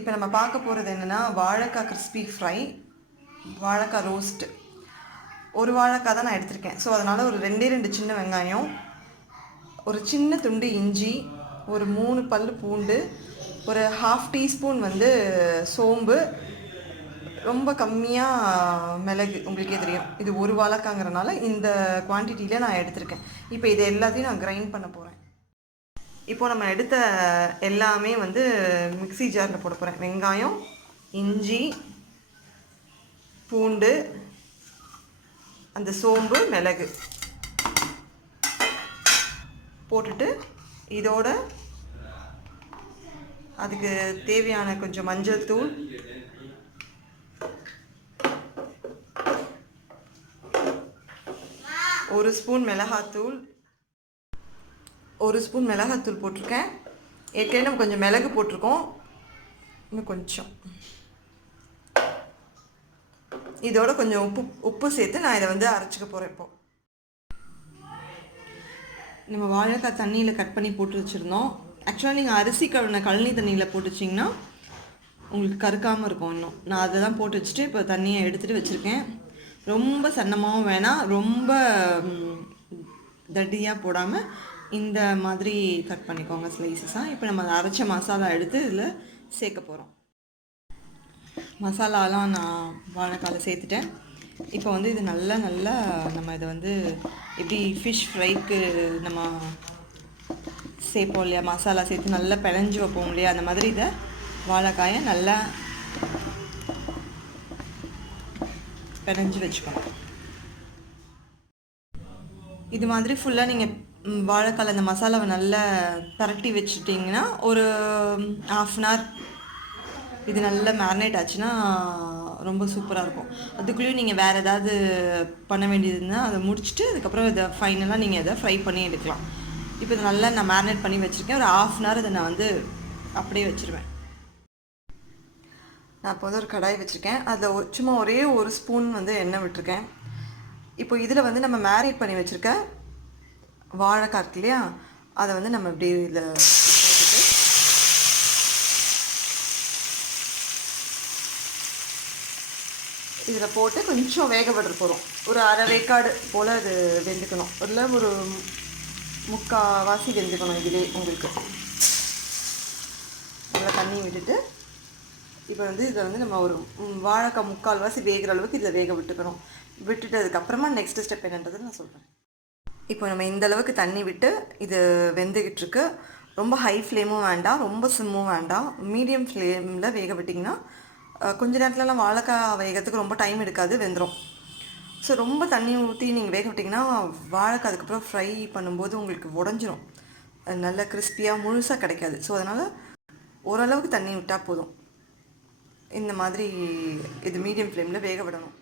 இப்போ நம்ம பார்க்க போகிறது என்னென்னா வாழைக்காய் கிறிஸ்பி ஃப்ரை, வாழைக்காய் ரோஸ்ட்டு. ஒரு வாழைக்காய் தான் நான் எடுத்திருக்கேன். ஸோ அதனால் ஒரு 2 சின்ன வெங்காயம், ஒரு சின்ன துண்டு இஞ்சி, ஒரு 3 பல் பூண்டு, ஒரு 1/2 டீஸ்பூன் சோம்பு, ரொம்ப கம்மியாக மிளகு. உங்களுக்கே தெரியும் இது ஒரு வாழைக்காங்கிறனால இந்த குவான்டிட்டியில் நான் எடுத்திருக்கேன். இப்போ இது எல்லாத்தையும் நான் கிரைண்ட் பண்ண போகிறேன். இப்போது நம்ம எடுத்த எல்லாமே மிக்ஸி ஜாரில் போட போகிறேன். வெங்காயம், இஞ்சி, பூண்டு, அந்த சோம்பு, மிளகு போட்டுட்டு இதோட அதுக்கு தேவையான கொஞ்சம் மஞ்சள் தூள், ஒரு ஸ்பூன் மிளகாத்தூள், போட்டிருக்கேன். ஏற்கனவே நம்ம கொஞ்சம் மிளகு போட்டிருக்கோம், இன்னும் கொஞ்சம். இதோட கொஞ்சம் உப்பு சேர்த்து நான் இதை அரைச்சிக்க போகிறேன். இப்போது நம்ம வாழைக்காய் தண்ணியில் கட் பண்ணி போட்டு வச்சுருந்தோம். ஆக்சுவலாக நீங்கள் அரிசி கழனி தண்ணியில் போட்டு வச்சிங்கன்னா உங்களுக்கு கருக்காமல் இருக்கும். இன்னும் நான் அதை தான் போட்டு வச்சுட்டு இப்போ தண்ணியை எடுத்துகிட்டு வச்சுருக்கேன். ரொம்ப சன்னமாகவும் வேணாம், ரொம்ப தடியாக போடாமல் இந்த மாதிரி கட் பண்ணிக்கோங்க ஸ்லைசஸாக. இப்போ நம்ம அரைச்ச மசாலா எடுத்து இதில் சேர்க்க போகிறோம். மசாலாலாம் நான் வாழைக்காயில் சேர்த்துட்டேன். இப்போ இது நல்லா நம்ம இதை எப்படி ஃபிஷ் ஃப்ரைக்கு நம்ம சேர்ப்போம் இல்லையா, மசாலா சேர்த்து நல்லா பிணைஞ்சு வைப்போம் இல்லையா, அந்த மாதிரி இதை வாழைக்காயை நல்லா பிணைஞ்சு வச்சுக்கணும். இது மாதிரி ஃபுல்லாக நீங்கள் வாழைக்காயில் அந்த மசாலாவை நல்லா பரட்டி வச்சுட்டிங்கன்னா ஒரு 1/2 அன் ஹவர் இது நல்லா மேரினேட் ஆச்சுன்னா ரொம்ப சூப்பராக இருக்கும். அதுக்குள்ளேயும் நீங்கள் வேறு ஏதாவது பண்ண வேண்டியதுன்னா அதை முடிச்சுட்டு அதுக்கப்புறம் இதை ஃபைனலாக நீங்கள் இதை ஃப்ரை பண்ணி எடுக்கலாம். இப்போ இதை நல்லா நான் மேரினேட் பண்ணி வச்சுருக்கேன். ஒரு 1/2 அன் ஹவர் இதை நான் அப்படியே வச்சுருவேன். நான் இப்போ ஒரு கடாய் வச்சுருக்கேன். அதில் சும்மா ஒரே ஒரு ஸ்பூன் எண்ணெய் விட்டுருக்கேன். இப்போ இதில் நம்ம மேரினேட் பண்ணி வச்சுருக்க வாழைக்காய் இருக்கு இல்லையா, அதை நம்ம இப்படி இதில் இதில் போட்டு கொஞ்சம் வேக விட போகிறோம். ஒரு அரை வேக்காடு போல் அது வெந்துக்கணும். ஒரு 3/4 வாசி வெந்துக்கணும். இதிலே உங்களுக்கு நல்லா தண்ணி விட்டுட்டு இப்போ இதை நம்ம ஒரு வாழைக்காய் 3/4 வாசி வேகிற அளவுக்கு இதில் வேக விட்டுக்கணும். விட்டுட்டு அதுக்கப்புறமா நெக்ஸ்ட் ஸ்டெப் என்னன்றது நான் சொல்கிறேன். இப்போ நம்ம இந்த அளவுக்கு தண்ணி விட்டு இது வெந்துக்கிட்டு இருக்கு. ரொம்ப ஹை ஃப்ளேமும் வேண்டாம், ரொம்ப சிம்மும் வேண்டாம், மீடியம் ஃப்ளேமில் வேக விட்டிங்கன்னா கொஞ்ச நேரத்துலலாம் வாழைக்காய் வேகிறதுக்கு ரொம்ப டைம் எடுக்காது, வெந்துடும். ஸோ ரொம்ப தண்ணி ஊற்றி நீங்கள் வேக விட்டிங்கன்னா வாழைக்காய் அதுக்கப்புறம் ஃப்ரை பண்ணும்போது உங்களுக்கு உடஞ்சிரும், நல்ல கிறிஸ்பியாக முழுசாக கிடைக்காது. ஸோ அதனால் ஓரளவுக்கு தண்ணி விட்டால் போதும். இந்த மாதிரி இது மீடியம் ஃப்ளேமில் வேக விடணும்.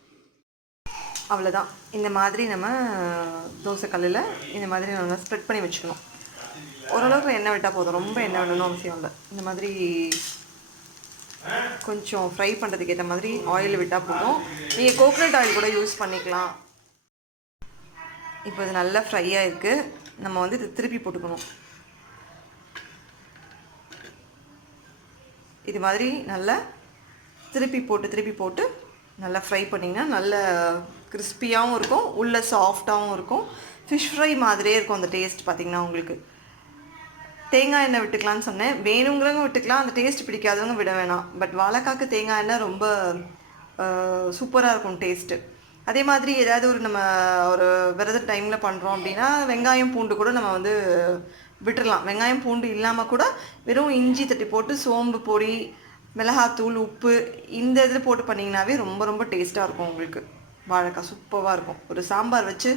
அவ்வளோதான். இந்த மாதிரி நம்ம தோசைக்கல்லில் இந்த மாதிரி நம்ம ஸ்ப்ரெட் பண்ணி வச்சுக்கணும். ஓரளவுக்கு எண்ணெய் விட்டால் போதும், ரொம்ப எண்ணெய் விடணும் அவசியம் இல்லை. இந்த மாதிரி கொஞ்சம் ஃப்ரை பண்ணுறதுக்கு ஏற்ற மாதிரி ஆயில் விட்டால் போதும். நீங்கள் கோகனட் ஆயில் கூட யூஸ் பண்ணிக்கலாம். இப்போ இது நல்லா ஃப்ரையாக இருக்குது. நம்ம இது திருப்பி போட்டுக்கணும். இது மாதிரி நல்லா திருப்பி போட்டு நல்லா ஃப்ரை பண்ணிங்கன்னா நல்ல கிறிஸ்பியாகவும் இருக்கும், உள்ளே சாஃப்டாகவும் இருக்கும். ஃபிஷ் ஃப்ரை மாதிரியே இருக்கும் அந்த டேஸ்ட். பார்த்திங்கன்னா உங்களுக்கு தேங்காய் எண்ணெய் விட்டுக்கலான்னு சொன்னேன். வேணுங்கிறவங்க விட்டுக்கலாம், அந்த டேஸ்ட் பிடிக்காதவங்க விட வேணாம். பட் வாழைக்காய்க்கு தேங்காய் எண்ணெய் ரொம்ப சூப்பராக இருக்கும் டேஸ்ட்டு. அதே மாதிரி ஏதாவது நம்ம ஒரு விரத டைமில் பண்ணுறோம் அப்படின்னா வெங்காயம் பூண்டு கூட நம்ம விட்டுடலாம். வெங்காயம் பூண்டு இல்லாமல் கூட வெறும் இஞ்சி தட்டி போட்டு சோம்பு பொடி, மிளகாத்தூள், உப்பு இந்த இதில் போட்டு பண்ணிங்கனாவே ரொம்ப ரொம்ப டேஸ்ட்டாக இருக்கும். உங்களுக்கு வாழைக்காய் சூப்பராக இருக்கும். ஒரு சாம்பார் வச்சு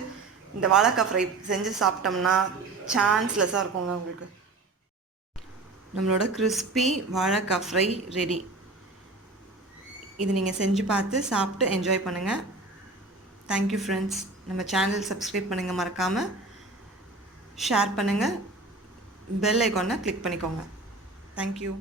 இந்த வாழைக்காய் ஃப்ரை செஞ்சு சாப்பிட்டோம்னா சான்ஸ்லெஸ்ஸாக இருக்குங்க உங்களுக்கு. நம்மளோட கிறிஸ்பி வாழைக்காய் ஃப்ரை ரெடி. இது நீங்கள் செஞ்சு பார்த்து சாப்பிட்டு என்ஜாய் பண்ணுங்கள். Thank you friends. நம்ம சேனல் சப்ஸ்கிரைப் பண்ணுங்கள், மறக்காமல் ஷேர் பண்ணுங்கள், பெல் ஐக்கானை கிளிக் பண்ணிக்கோங்க. தேங்க்யூ.